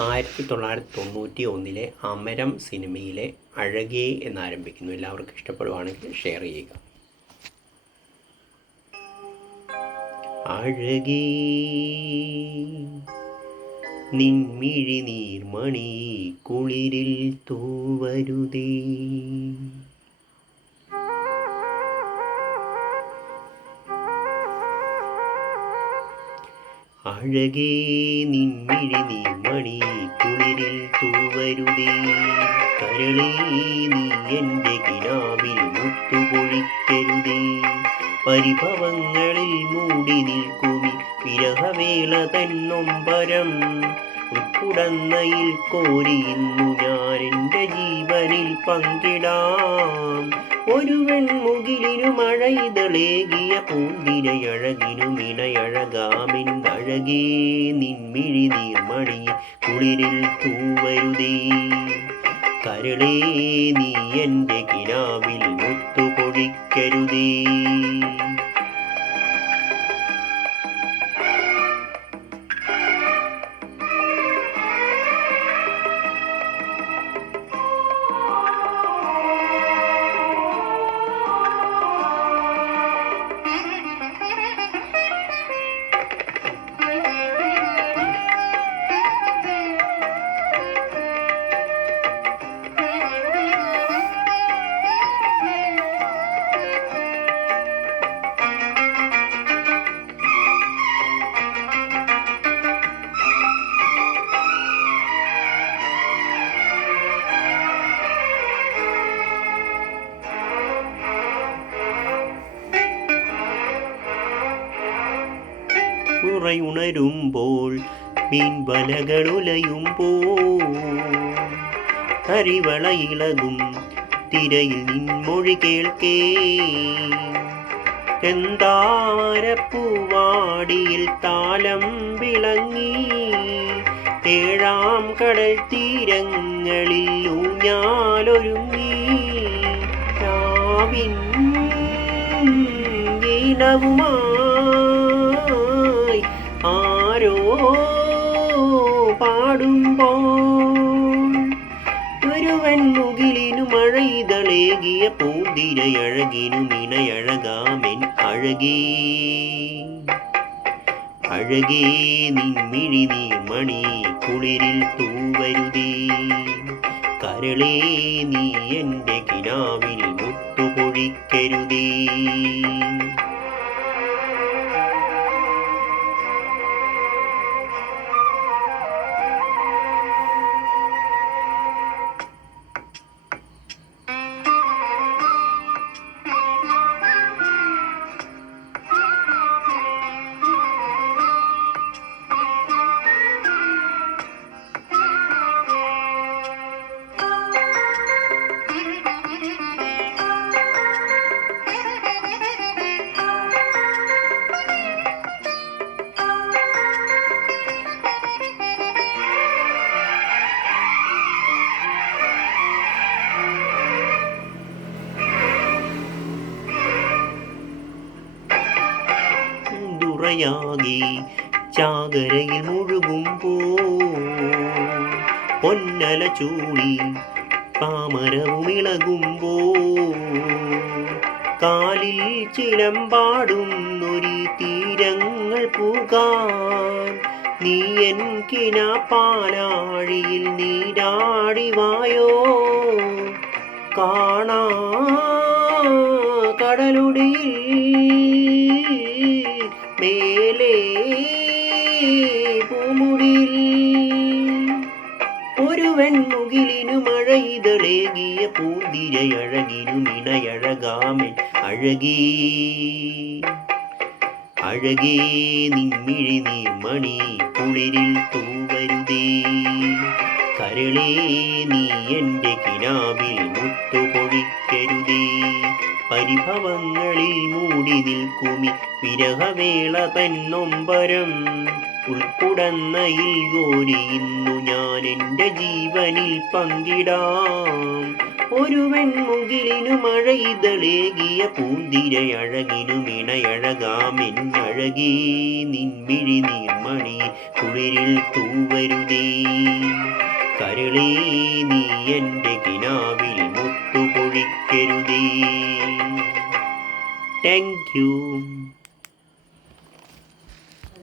1991 അമരം സിനിമയിലെ അഴകേ എന്നാരംഭിക്കുന്നു. എല്ലാവർക്കും ഇഷ്ടപ്പെടുവാണെങ്കിൽ ഷെയർ ചെയ്യുക. അഴകേ നിൻമിഴി നീർമണി കുളിരിൽ തൂവരുതേ, അഴകേ നിൻമിഴി നീർമണി കുളിരിൽ തൂവരുതേ, കരളേ നീ എൻ്റെ കിനാവിൽ മുത്തുപൊഴിക്കരുതേ, പരിഭവങ്ങളിൽ മൂടി നിൽക്കുമി വിരഹവേള തന്നൊമ്പരം, ഉൾക്കുടന്നയിൽ കോരി ഇന്നു ഞാൻ എൻ്റെ ജീവനിൽ പങ്കിടാം. ഒരു വെൺമുകിലിനു മഴയിതളേകിയ പൂന്തിരയഴകിനും ഇണയഴകാമെന്നഴകേ നിൻമിഴി നീർമണി കുളിരിൽ തൂവരുതേ, കരളേ നീ എൻ്റെ കിനാവിൽ മുത്തുപൊഴിക്കരുതേ. ഉറയുണരുമ്പോൾ മീൻവലകളുലയുമ്പോൾ, കരിവളയിളകും തിരയിൽ നിൻമൊഴി കേൾക്കേ, ചെന്താമരപ്പൂവാടിയിൽ താലം വിളങ്ങി, ഏഴാം കടൽ തീരങ്ങളിൽ ഊഞ്ഞാലൊരുങ്ങി, രാവിൻ ഈണവുമായി ആരോ പാടുമ്പോൾ, ഒരു വെൺമുകിലിനു മഴയിതളേകിയ പൂന്തിരയഴകിനും ഇണയഴകാമെൻ അഴകേ, അഴകേ നിൻമിഴി നീർമണി കുളിരിൽ തൂവരുതേ, കരളേ നീ എൻ്റെ കിനാവിൽ മുത്തുപൊഴിക്കരുതേ. യാകി ചാകരയിൽ മുഴുകുമ്പോൾ, പൊന്നല ചൂടി താമരവുമിളകുമ്പോൾ, കാലിൽ ചിലമ്പാടുന്നൊരു തീരങ്ങൾ പൂകാൻ, നീ എൻ കിനാപ്പാലാഴിയിൽ നീരാടിവായോ, കാണാ കടലുടിയിൽ മേലേ പൂമുടിയിൽ, ഒരു വെൺമുകിലിനു മഴയിതളേകിയ പൂന്തിരയഴകിനും ഇണയഴകാമെൻ അഴകേ, അഴകേ നിൻമിഴി നീർമണി കുളിരിൽ തൂവരുതേ, കരളേ നീ എൻ്റെ കിനാവിൽ മുത്തുപൊഴിക്കരുതേ, പരിഭവങ്ങളിൽ മൂടി നിൽക്കുമി വിരഹവേള തന്നൊമ്പരം, ഉൾക്കുടന്നയിൽ കോരി ഇന്നു ഞാൻ എൻ്റെ ജീവനിൽ പങ്കിടാം. ഒരു വെൺമുകിലിനു മഴയിതളേകിയ പൂന്തിരയഴകിനും ഇണയഴകാമെന്നഴകേ നിൻമിഴി നീർമണി കുളിരിൽ തൂവരുതേ കരളേ നീ എൻ്റെ കിനാവിൽ മുത്തുപൊഴിക്കരുതേ. Thank you.